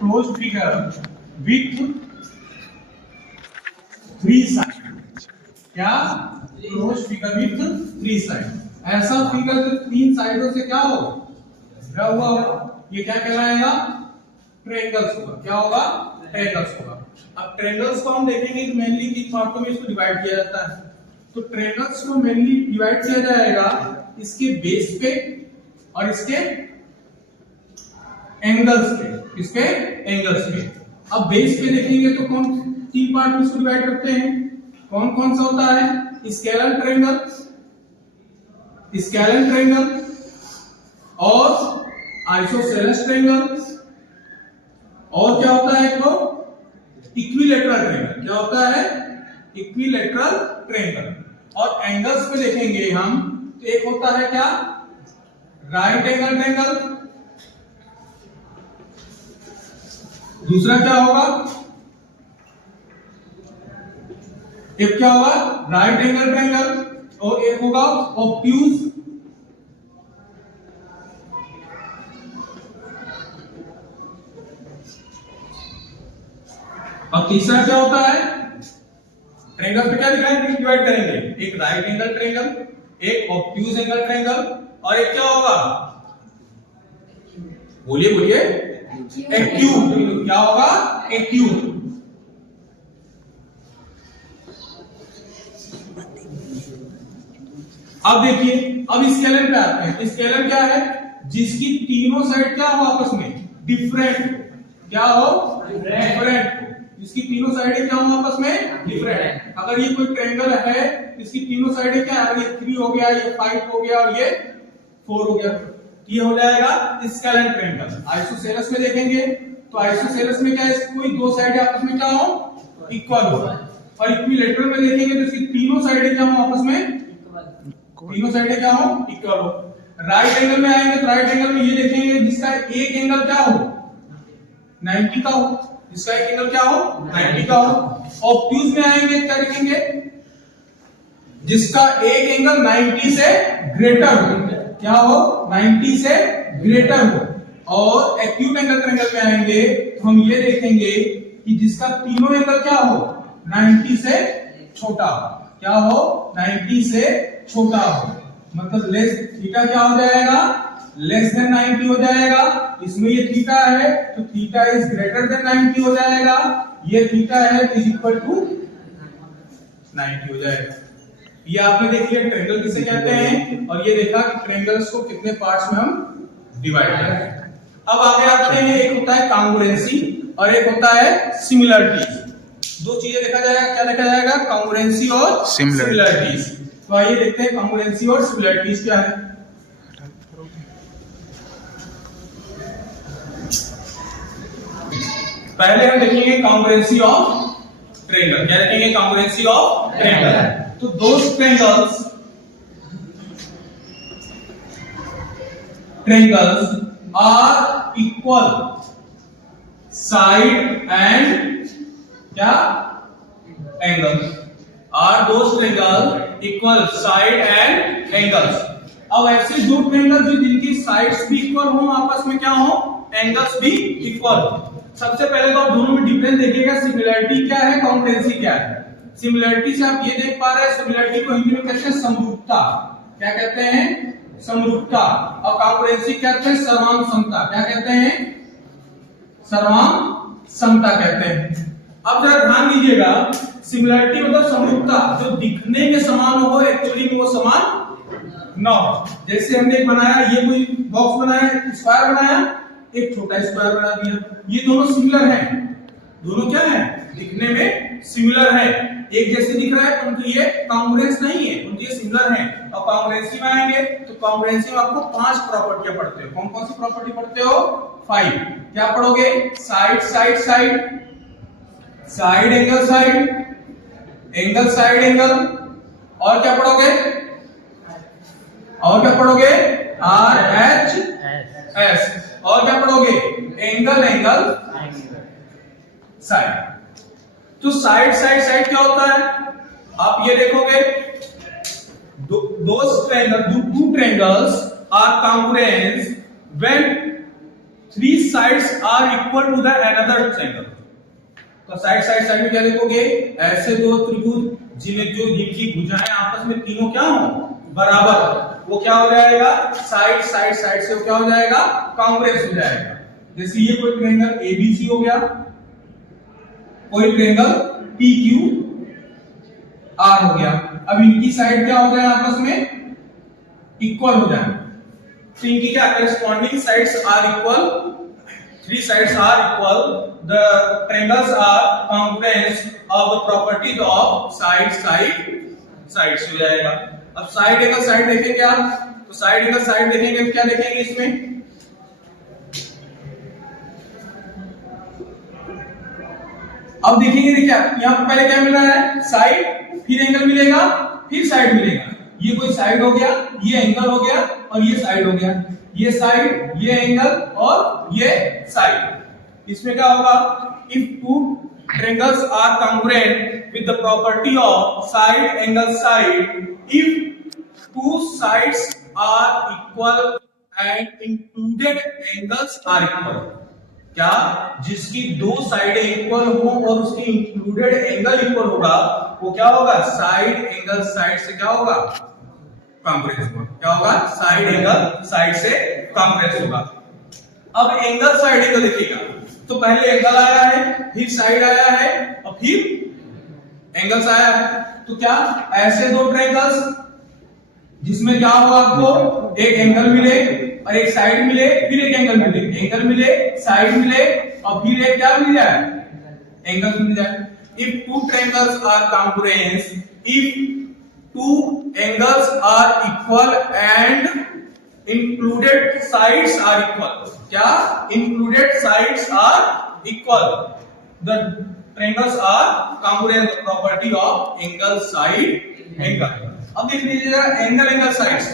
Closed figure with 3 side. क्या? Closed figure with 3 side. ऐसा figure जो 3 साइडों से क्या हो, घिरा हुआ हो, ये क्या कहलाएगा? ट्रायंगल्स होगा। क्या होगा? ट्रायंगल्स होगा। अब ट्रायंगल्स को हम देखेंगे तो मेनली 3 पार्टों में इसको डिवाइड किया जाता है। तो ट्रायंगल्स को मेनली डिवाइड किया जाएगा इसके बेस पे और इसके एंगल्स पे। इसके एंगल्स पे। अब बेस पे देखेंगे तो कौन 3 पार्ट में इसको डिवाइड करते हैं? कौन कौन सा होता है? स्केलर ट्रायंगल, स्केलर ट्रायंगल और आइसोसेलेस ट्रायंगल, और क्या होता है वो? Equilateral triangle. क्या होता है? Equilateral triangle. और एंगल्स पे देखेंगे हम तो एक होता है क्या? Right angle triangle. दूसरा क्या होगा? एक क्या होगा? Right angle triangle. और एक होगा ऑब्ट्यूज। और तीसरा क्या होता है? ट्रायंगल पे क्या डिवाइड करेंगे? एक राइट एंगल ट्रायंगल, एक ऑब्ट्यूज एंगल ट्रायंगल और एक क्या होगा? बोलिए बोलिए। एक्यूट। क्या होगा? एक्यूट। अब देखिए, अब स्केलर पे आते हैं। स्केलर क्या है? जिसकी तीनों साइड क्या हो आपस में? डिफरेंट। क्या हो? डिफरेंट। इसकी तीनों साइडें क्या हो आपस में? डिफरेंट। अगर ये कोई ट्रायंगल है, इसकी तीनों साइडें क्या है? ये 3 हो गया, ये 5 हो गया और ये 4 हो गया। ये हो जाएगा स्केलर ट्रायंगल। आइसोसेलेस में देखेंगे तो आइसोसेलेस में क्या है? कोई 2 साइडें आपस में क्या हो? इक्वल हो। और इक्विलैटरल में देखेंगे तो इसकी तीनों साइडें क्या हो आपस में? तीनों साइडें क्या हो? इक्वल हो। राइट एंगल में आएंगे तो राइट एंगल में ये देखेंगे जिसका एक एंगल क्या हो? 90 का हो। इसका एक एंगल क्या हो? 90 का हो। ऑब्ट्यूज में आएंगे क्या देखेंगे? जिसका एक एंगल 90 से ग्रेटर हो। क्या हो? 90 से ग्रेटर हो। और एक्यूट एंगल ट्रायंगल में आएंगे तो हम ये देखेंगे कि जिसका तीनों एंगल क्या हो? 90 से छोटा हो। क्या हो? 90 से छोटा हो। मतलब लेस थीटा क्या हो जाएगा? लेस देन 90 हो जाएगा। इसमें ये थीटा है तो थीटा इज ग्रेटर देन 90 हो जाएगा। ये थीटा है इज इक्वल टू 90 हो जाएगा। ये आपने देख लिया ट्रायंगल किसे कहते हैं और ये देखा कि ट्रायंगल्स को कितने पार्ट्स में हम डिवाइड करते हैं। अब आगे आते हैं, एक होता है कांग्रुएंसी और एक होता है सिमिलरिटीज। 2 चीजें देखा जाएगा। क्या देखा जाएगा? कांग्रुएंसी और सिमिलरिटीज। तो आइए देखते हैं कांग्रुएंसी और सिमिलरिटीज क्या है। पहले हम देखेंगे कांग्रुएंसी ऑफ ट्रायंगल। क्या देखेंगे? Congruency of triangle. तो those triangles are equal side and क्या? Angle. Are those triangle equal side and angles. अब ऐसे 2 ट्रायंगल जो जिनकी साइड्स भी इक्वल हो, आपस में क्या हो? एंगल्स भी इक्वल। सबसे पहले तो आप दोनों में डिफरेंस देखिएगा। सिमिलरिटी क्या है, कांग्रुएंसी क्या है। सिमिलरिटी से आप ये देख पा रहे हैं, सिमिलरिटी को हिंदी में कहते हैं समरूपता। क्या कहते हैं? समरूपता। और कांग्रुएंसी कहते हैं सर्वांग समता। क्या कहते हैं? सर्वांग समता कहते हैं। अब जरा ध्यान दीजिएगा, सिमिलरिटी मतलब समरूपता, जो दिखने में समान हो एक्चुअली में वो समान ना हो। जैसे हमने एक बनाया, ये कोई बॉक्स बनाया, स्क्वायर बनाया, एक छोटा स्क्वायर बना दिया। ये दोनों सिमिलर हैं। दोनों क्या है? दिखने में सिमिलर है, एक जैसे दिख रहा है, परंतु ये कांग्रुएंस नहीं है, परंतु ये सिमिलर है। और कांग्रुएंसी में आएंगे तो कांग्रुएंसी में आपको 5 प्रॉपर्टियां पढ़ते हो। कौन कौन सी प्रॉपर्टी पढ़ते हो? 5। क्या पढ़ोगे? Side side side, side angle side, angle side angle, और क्या पढ़ोगे? और क्या पढ़ोगे? RHS। और क्या पढ़ोगे? Angle angle side. तो साइड साइड साइड क्या होता है? आप ये देखोगे, two triangles are congruent when 3 sides are equal to the another triangle. तो साइड में क्या देखोगे, ऐसे दो त्रिभुज जिनकी भुजाएं आपस में तीनों क्या हो, बराबर, वो क्या हो जाएगा, साइड से वो क्या हो जाएगा, कांग्रेस हो जाएगा। जैसे ये कोई ट्रायंगल एबीसी हो गया, कोई ट्रायंगल पीक्यू आर हो गया। अब इनकी साइड क्या हो जाए, आपस में इक्वल हो जाए, तो इनकी क्या corresponding sides are equal, three sides are equal, the triangles are congruence of the properties of sides हो जाएगा। अब साइड एंगल साइड देखेंगे आप, तो साइड एंगल साइड देखेंगे तो क्या देखेंगे इसमें, अब देखेंगे देखिए यहां पर पहले क्या मिल रहा है, साइड, फिर एंगल मिलेगा, फिर साइड मिलेगा। ये कोई साइड हो गया, ये एंगल हो गया और ये साइड हो गया, ये साइड, ये एंगल और ये साइड। इसमें क्या होगा, if two triangles are congruent with the property of side angle side, if two sides are equal and included angles are equal, क्या जिसकी दो साइडें इक्वल हो और उसकी इंक्लूडेड एंगल इक्वल होगा, वो क्या होगा, साइड एंगल साइड से क्या होगा, कॉन्ग्रुएंस होगा। क्या होगा, साइड एंगल साइड से कॉन्ग्रुएंस होगा। अब एंगल साइड एंगल देखिएगा, तो पहले एंगल आया है, फिर साइड आया है और फिर एंगल्स आया है। तो क्या ऐसे दो ट्रायंगल्स जिसमें क्या होगा, आपको एक एंगल मिले और एक साइड मिले, फिर एक एंगल मिले, साइड मिले और फिर एक क्या मिल जाए, एंगल मिल जाए। If two triangles are congruent, if two angles are equal and included sides are equal, क्या included sides are equal, the triangles are congruent, the property of angle side angle। अब देख लीजिएगा एंगल साइड्स,